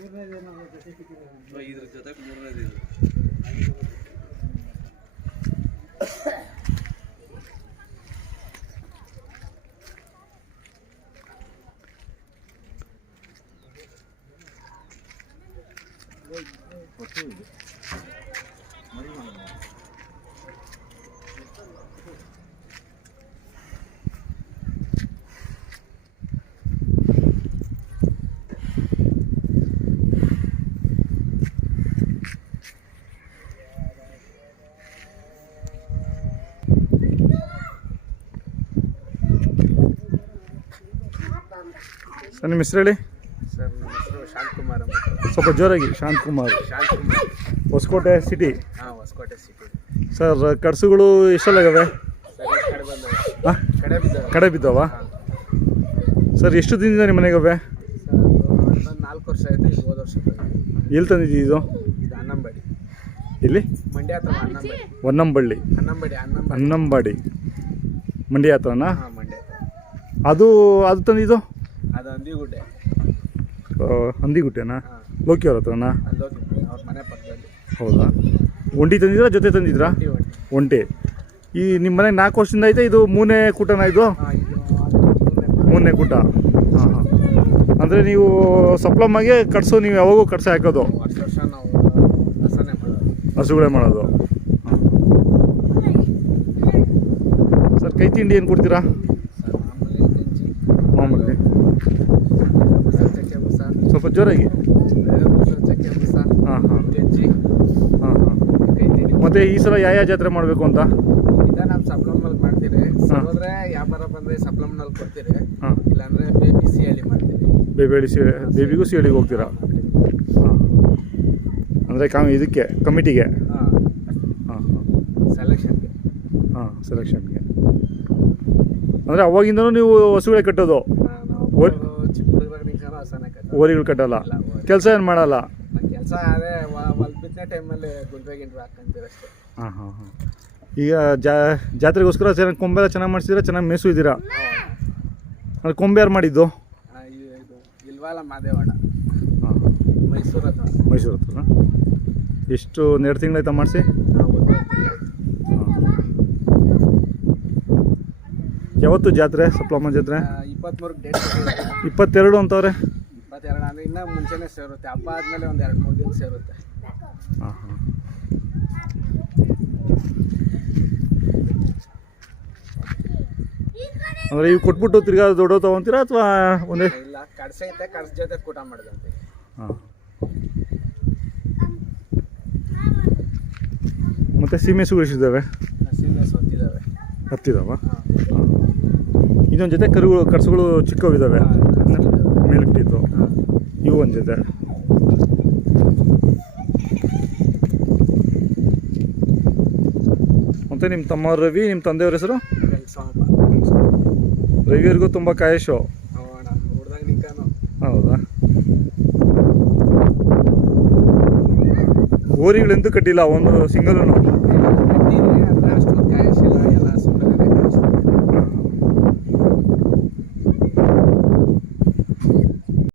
ಇದ್ರ ಜೊತೆ ಮೂರನೇದು ಇದು. ಸರ್ ನಿಮ್ಮ ಹೆಸರು ಹೇಳಿ. ಸರ್ ನಮ್ಮ ಹೆಸರು ಶಾಂತಕುಮಾರ್ ಅಂತ. ಸ್ವಲ್ಪ ಜೋರಾಗಿ. ಶಾಂತಕುಮಾರ್, ಹೊಸಕೋಟೆ ಸಿಟಿ. ಹಾಂ, ಹೊಸಕೋಟೆ ಸಿಟಿ. ಸರ್ ಕಡಸುಗಳು ಎಷ್ಟೆಲ್ಲಾಗವೆ? ಸರ್ ಕಡೆ ಬಂದವೆ. ಹಾಂ, ಕಡೆ ಬಿದ್ದವೆ. ಕಡೆ ಬಿದ್ದಾವ? ಸರ್ ಎಷ್ಟು ದಿನದಿಂದ ನಿಮ್ಮ ಮನೆಗವೆ? ಸರ್ ಅದು 4 ವರ್ಷ ಆಯಿತು. ಇದು ಹೋದ ವರ್ಷ ಎಲ್ಲಿ ತಂದಿದ್ದೀವಿ ಇದು? ಇದು ಅನ್ನಂಬಡಿ. ಇಲ್ಲಿ ಮಂಡ್ಯ ಹತ್ರ ಅನ್ನಂಬಡಿ. ಹೊನ್ನಂಬಳ್ಳಿ. ಅನ್ನಂಬಾಡಿ ಮಂಡ್ಯ ಹತ್ರನಾ? ಹಾಂ, ಮಂಡ್ಯ ಹತ್ರ. ಅದು ತಂದಿದ್ದು? ಅದು ಹಂದಿಗುಡ್ಡೆ. ಹಂದಿಗುಟ್ಟೆನಾ? ಹಾಂ, ಲೋಕಿಯವ್ರ ಹತ್ರನಾ? ಅಲ್ಲಿ ಹೋಗಿ ಅವ್ರ ಮನೆ ಪಕ್ಕದಲ್ಲಿ. ಹೌದಾ? ಒಂಟಿ ತಂದಿದ್ರಾ ಜೊತೆ ತಂದಿದ್ರಾ? ಒಂಟೆ. ಈ ನಿಮ್ಮ ಮನೆಗೆ 4 ವರ್ಷದಿಂದ ಐತೆ. ಇದು 3ನೇ ಕೂಟನಾ ಇದು? ಹಾಂ, ಇದು 3ನೇ ಕೂಟ. ಹಾಂ ಹಾಂ. ಅಂದರೆ ನೀವು ಸಪ್ಲಮ್ಮಾಗೆ ಕಟ್ಸೋ, ನೀವು ಯಾವಾಗೂ ಕಟ್ಸ ಹಾಕೋದು? ವರ್ಷ ನಾವು ಹಸನೇ ಮಾಡೋದು. ಹಸುಗಳೇ ಮಾಡೋದು. ಸರ್ ಕೈ ತಿಂಡಿ ಏನು ಕೊಡ್ತೀರಾ? ಸರ್ ಮಾಮೂಲಿ ಗಂಜಿ, ಮಾಮೂಲಿ. ಮೊಸರು ಚಕ್ಕೆ ಬೂಸ, ಸ್ವಲ್ಪ ಜೋರಾಗಿ. ಮೊಸರು ಚಕ್ಕೆ ಬೂಸ, ಹಾಂ ಹಾಂ ಗಂಜಿ, ಹಾಂ ಹಾಂ. ಕೈ ತಿಂಡಿ. ಮತ್ತು ಈ ಸಲ ಯಾವ ಜಾತ್ರೆ ಮಾಡಬೇಕು ಅಂತ? ಇದ ನಾವು ಸಪ್ಲಮ್ನಲ್ಲಿ ಮಾಡ್ತೀರಿ. ಹೋದ್ರೆ ವ್ಯಾಪಾರ ಬಂದರೆ ಸಪ್ಲಮ್ನಲ್ಲಿ ಕೊಡ್ತೀರಿ. ಹಾಂ. ಇಲ್ಲಾಂದರೆ ಬೇಬಿ ಸಿಹಳಿ ಮಾಡ್ತೀವಿ. ಬೇಬಿಗೂ ಸಿಹಳಿಗೆ ಹೋಗ್ತೀರಾ? ಹಾಂ. ಅಂದರೆ ಇದಕ್ಕೆ ಕಮಿಟಿಗೆ? ಹಾಂ, ಹಾಂ ಹಾಂ. ಸೆಲೆಕ್ಷನ್ಗೆ. ಹಾಂ, ಸೆಲೆಕ್ಷನ್ಗೆ. ಅಂದರೆ ಅವಾಗಿಂದನೂ ನೀವು ಹಸುಗಳೇ ಕಟ್ಟೋದು? ನಾವು ಚಿಕ್ಕ ಹುಡುಗರ ಹಸನೇ ಕಟ್ಟ. ಓರಿಗಳು ಕಟ್ಟಲ್ಲ? ಕೆಲಸ ಏನು ಮಾಡಲ್ಲ? ಕೆಲಸ ಅದೇ ಹೊಲ ಬಿತ್ತನೆ ಟೈಮಲ್ಲಿ ಗುಂಡ್ರೆ ಹಾಕೊಂತೀರ ಅಷ್ಟೇ. ಹಾಂ ಹಾಂ ಹಾಂ. ಈಗ ಜಾತ್ರೆಗೋಸ್ಕರ ಚೆನ್ನಾಗಿ ಕೊಂಬೆ ಚೆನ್ನಾಗಿ ಮಾಡಿಸಿದ್ರೆ, ಚೆನ್ನಾಗಿ ಮೇಯಿಸಿದ್ದೀರಾ? ಅಂದರೆ ಕೊಂಬೆ ಯಾರು ಮಾಡಿದ್ದು? ಇದು ಇಲ್ವಾಲ ಮಾದೇವಣ್ಣ. ಹಾಂ, ಮೈಸೂರು ಹತ್ರ. ಮೈಸೂರು ಹತ್ರ. ಎಷ್ಟು 2 ತಿಂಗಳಾಯ್ತಾ ಮಾಡಿಸಿ? ಯಾವತ್ತು ಜಾತ್ರೆ? ಸಪ್ಲಮ್ಮ ಜಾತ್ರೆ 23ಕ್ಕೆ ಡೇಟ್. 22 ಅಂತವ್ರೆ. 22 ಅಂದರೆ ಇನ್ನೂ ಮುಂಚೆನೇ ಸೇರುತ್ತೆ. ಹಬ್ಬ ಆದಮೇಲೆ ಒಂದು 2-3 ದಿನ ಸೇರುತ್ತೆ. ಹಾಂ ಹಾಂ. ಅಂದರೆ ಇವು ಕೊಟ್ಬಿಟ್ಟು ತಿರ್ಗಾ ದೊಡ್ಡ ತೊಗೊತೀರಾ ಅಥವಾ ಒಂದೇ? ಇಲ್ಲ, ಕಡ್ಸೈತೆ, ಕಡ್ಸ ಜೊತೆ ಕೂಟ ಮಾಡಿದಂತೆ. ಹಾಂ. ಮತ್ತು ಸೀಮೆ ಸುಗಳು ಎಷ್ಟಿದ್ದಾವೆ? ಸೀಮೆ ಹೊತ್ತಿದ್ದಾವೆ. ಹತ್ತಿದಾವ? ಹಾಂ. ಇನ್ನೊಂದು ಜೊತೆ ಕಡಸುಗಳು ಚಿಕ್ಕವಿದ್ದಾವೆ, ಮೇಲಕ್ಕಿದ್ದು. ಇವು ಒಂದು ಜೊತೆ. ಮತ್ತು ನಿಮ್ಮ ತಮ್ಮ ರವಿ, ನಿಮ್ಮ ತಂದೆಯವ್ರ ಹೆಸರು? ರವಿಯವ್ರಿಗೂ ತುಂಬ ಕಾಯಶು. ಹೌದಾ? ಓರಿಗಳೆಂದು ಕಟ್ಟಿಲ್ಲ ಒಂದು ಸಿಂಗಲೂ?